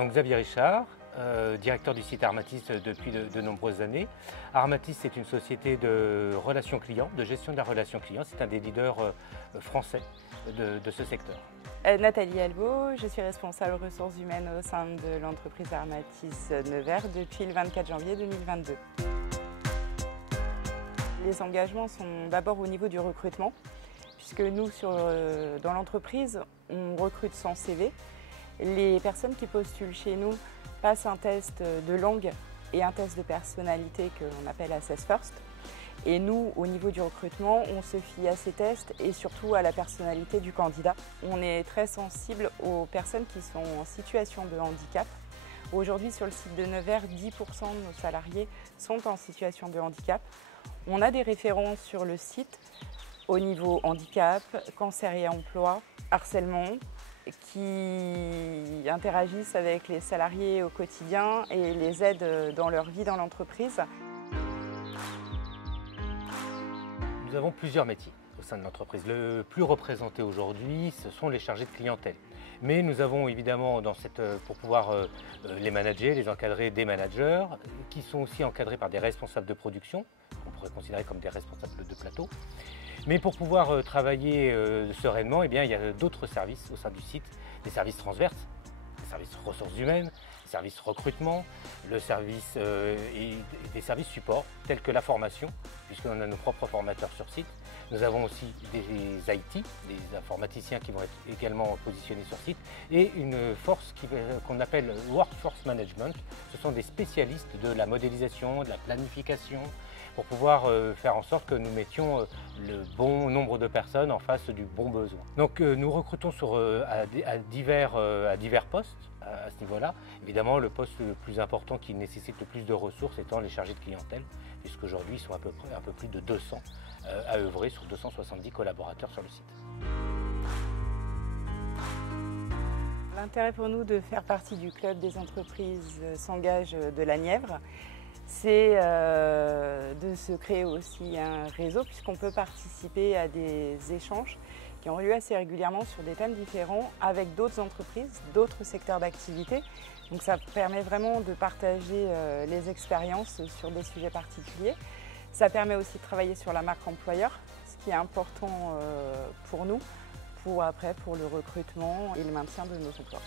Donc Xavier Richard, directeur du site Armatis depuis de nombreuses années. Armatis, c'est une société de relations clients, de gestion de la relation client. C'est un des leaders français de ce secteur. Nathalie Albo, je suis responsable ressources humaines au sein de l'entreprise Armatis Nevers depuis le 24 janvier 2022. Les engagements sont d'abord au niveau du recrutement, puisque nous, dans l'entreprise, on recrute sans CV. Les personnes qui postulent chez nous passent un test de langue et un test de personnalité que l'on appelle Assess First. Et nous, au niveau du recrutement, on se fie à ces tests et surtout à la personnalité du candidat. On est très sensible aux personnes qui sont en situation de handicap. Aujourd'hui, sur le site de Nevers, 10% de nos salariés sont en situation de handicap. On a des références sur le site au niveau handicap, cancer et emploi, harcèlement, qui interagissent avec les salariés au quotidien et les aident dans leur vie dans l'entreprise. Nous avons plusieurs métiers au sein de l'entreprise. Le plus représenté aujourd'hui, ce sont les chargés de clientèle. Mais nous avons évidemment, pour pouvoir les manager, les encadrer, des managers qui sont aussi encadrés par des responsables de production, qu'on pourrait considérer comme des responsables de plateau. Mais pour pouvoir travailler sereinement, il y a d'autres services au sein du site, des services transverses, des services ressources humaines, des services recrutement, et des services support tels que la formation, puisqu'on a nos propres formateurs sur site. Nous avons aussi des IT, des informaticiens qui vont être également positionnés sur site, et une force qu'on appelle Workforce Management. Ce sont des spécialistes de la modélisation, de la planification, pour pouvoir faire en sorte que nous mettions le bon nombre de personnes en face du bon besoin. Donc nous recrutons à divers postes à ce niveau-là. Évidemment, le poste le plus important qui nécessite le plus de ressources étant les chargés de clientèle, puisqu'aujourd'hui ils sont un peu plus de 200 à œuvrer sur 270 collaborateurs sur le site. L'intérêt pour nous de faire partie du club des entreprises s'engage de la Nièvre, c'est de se créer aussi un réseau, puisqu'on peut participer à des échanges qui ont lieu assez régulièrement sur des thèmes différents avec d'autres entreprises, d'autres secteurs d'activité. Donc ça permet vraiment de partager les expériences sur des sujets particuliers. Ça permet aussi de travailler sur la marque employeur, ce qui est important pour nous, pour le recrutement et le maintien de nos emplois.